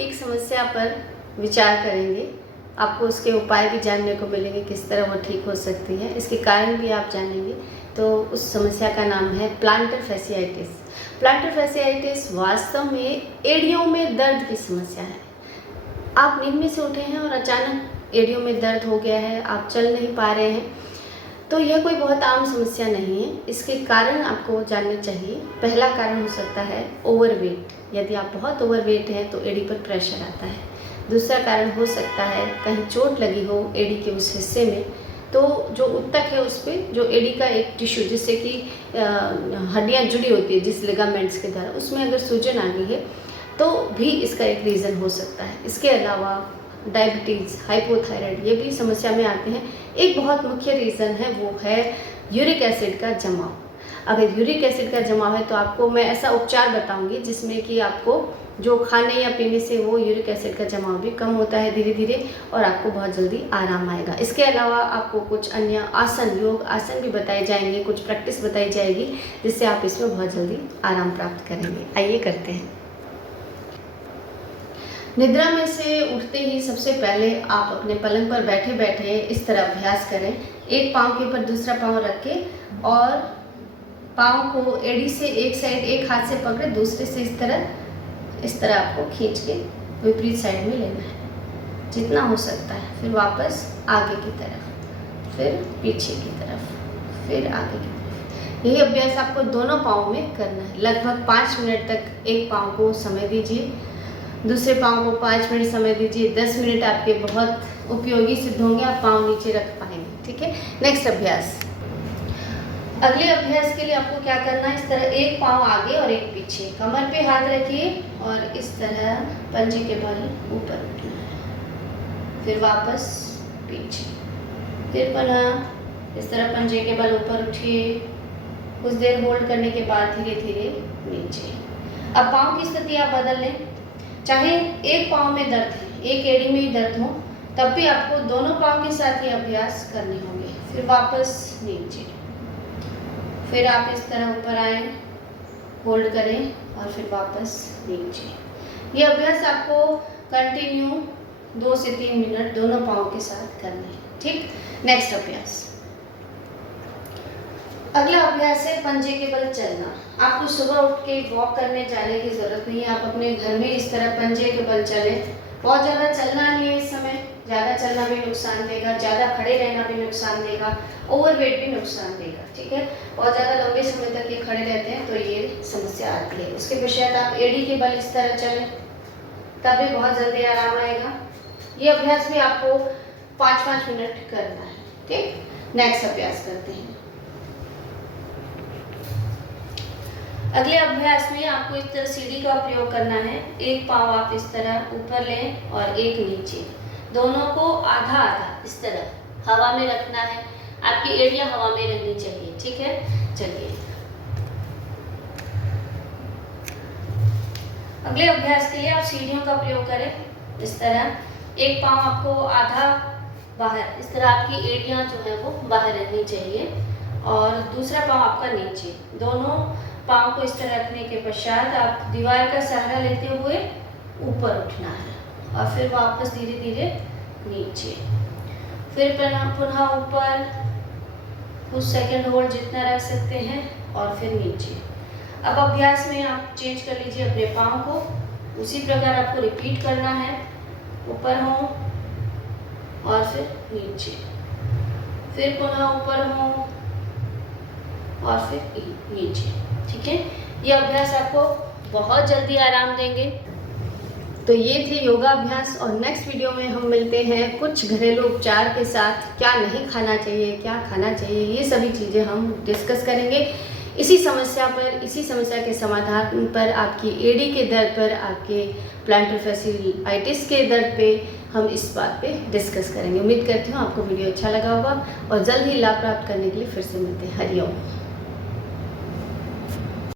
एक समस्या पर विचार करेंगे। आपको उसके उपाय भी जानने को मिलेंगे, किस तरह वो ठीक हो सकती है, इसके कारण भी आप जानेंगे। तो उस समस्या का नाम है प्लांटर फैसियाइटिस। प्लांटर फैसियाइटिस वास्तव में एड़ियों में दर्द की समस्या है। आप नींद में से उठे हैं और अचानक एड़ियों में दर्द हो गया है, आप चल नहीं पा रहे हैं, तो यह कोई बहुत आम समस्या नहीं है। इसके कारण आपको जानने चाहिए। पहला कारण हो सकता है ओवरवेट। यदि आप बहुत ओवरवेट हैं तो एड़ी पर प्रेशर आता है। दूसरा कारण हो सकता है कहीं चोट लगी हो एड़ी के उस हिस्से में, तो जो उत्तक है उस पर जो एड़ी का एक टिश्यू जिससे कि हड्डियाँ जुड़ी होती है जिस लिगामेंट्स के द्वारा, उसमें अगर सूजन आ गई है तो भी इसका एक रीज़न हो सकता है। इसके अलावा डायबिटीज़, हाइपोथायराइड ये भी समस्या में आते हैं। एक बहुत मुख्य रीज़न है वो है यूरिक एसिड का जमाव। अगर यूरिक एसिड का जमाव है तो आपको मैं ऐसा उपचार बताऊंगी जिसमें कि आपको जो खाने या पीने से वो यूरिक एसिड का जमाव भी कम होता है धीरे धीरे, और आपको बहुत जल्दी आराम आएगा। इसके अलावा आपको कुछ अन्य आसन, योग आसन भी बताए जाएंगे, कुछ प्रैक्टिस बताई जाएगी जिससे आप इसमें बहुत जल्दी आराम प्राप्त करेंगे। आइए करते हैं। निद्रा में से उठते ही सबसे पहले आप अपने पलंग पर बैठे बैठे इस तरह अभ्यास करें। एक पाँव के ऊपर दूसरा पाँव रख के और पाँव को एड़ी से एक साइड एक हाथ से पकड़े, दूसरे से इस तरह आपको खींच के विपरीत साइड में लेना है जितना हो सकता है। फिर वापस आगे की तरफ, फिर पीछे की तरफ, फिर आगे की तरफ। यही अभ्यास आपको दोनों पाँव में करना है। लगभग 5 मिनट तक एक पाँव को समय दीजिए, दूसरे पाँव को 5 मिनट समय दीजिए। 10 मिनट आपके बहुत उपयोगी सिद्ध होंगे, आप पाँव नीचे रख पाएंगे। ठीक है। नेक्स्ट अभ्यास। अगले अभ्यास के लिए आपको क्या करना है, इस तरह एक पाँव आगे और एक पीछे, कमर पे हाथ रखिए और इस तरह पंजे के बल ऊपर उठना है, फिर वापस पीछे, फिर पुनः इस तरह पंजे के बल ऊपर उठिए। कुछ देर होल्ड करने के बाद धीरे धीरे नीचे। अब पाँव की स्थिति आप बदल लें। चाहे एक पाँव में दर्द है, एक एड़ी में ही दर्द हो, तब भी आपको दोनों पाँव के साथ ये अभ्यास करने होंगे। फिर वापस नीचे, फिर आप इस तरह ऊपर आए, होल्ड करें और फिर वापस नीचे। ये अभ्यास आपको कंटिन्यू 2 से 3 मिनट दोनों पाँव के साथ करना है। ठीक। नेक्स्ट अभ्यास। अगला अभ्यास है पंजे के बल चलना। आपको सुबह उठ के वॉक करने जाने की ज़रूरत नहीं है। आप अपने घर में इस तरह पंजे के बल चलें। बहुत ज़्यादा चलना नहीं है इस समय, ज़्यादा चलना भी नुकसान देगा, ज़्यादा खड़े रहना भी नुकसान देगा, ओवरवेट भी नुकसान देगा। ठीक है। बहुत ज़्यादा लंबे समय तक ये खड़े रहते हैं तो ये समस्या आती है। उसके पश्चात आप एड़ी के बल इस तरह चलें, तब भी बहुत जल्दी आराम आएगा। ये अभ्यास भी आपको 5-5 मिनट करना है। ठीक। नेक्स्ट अभ्यास करते हैं। अगले अभ्यास में आपको इस तरह सीढ़ी का प्रयोग करना है। एक पाँव आप इस तरह ऊपर लें और एक नीचे, दोनों को आधा आधा इस तरह हवा में रखना है। आपकी एड़ियां हवा में रहनी चाहिए। ठीक है। चलिए अगले अभ्यास के लिए आप सीढ़ियों का प्रयोग करें। इस तरह एक पाँव आपको आधा बाहर, इस तरह आपकी एड़ियां जो है वो बाहर रहनी चाहिए और दूसरा पाँव आपका नीचे। दोनों पाँव को इस तरह रखने के पश्चात आप दीवार का सहारा लेते हुए ऊपर उठना है और फिर वापस धीरे धीरे नीचे, फिर पुनः ऊपर, कुछ सेकंड होल्ड जितना रख सकते हैं और फिर नीचे। अब अभ्यास में आप चेंज कर लीजिए अपने पाँव को, उसी प्रकार आपको रिपीट करना है। ऊपर हो और फिर नीचे, फिर पुनः ऊपर हो और फिर नीचे। ठीक है। ये अभ्यास आपको बहुत जल्दी आराम देंगे। तो ये थे योगा अभ्यास और नेक्स्ट वीडियो में हम मिलते हैं कुछ घरेलू उपचार के साथ। क्या नहीं खाना चाहिए, क्या खाना चाहिए, ये सभी चीज़ें हम डिस्कस करेंगे। इसी समस्या पर, इसी समस्या के समाधान पर, आपकी एड़ी के दर्द पर, आपके प्लांटर फैसियाइटिस के दर्द पे हम इस बात पे डिस्कस करेंगे। उम्मीद करती हूँ आपको वीडियो अच्छा लगा होगा और जल्द ही लाभ प्राप्त करने के लिए फिर से मिलते हैं। हरिओम।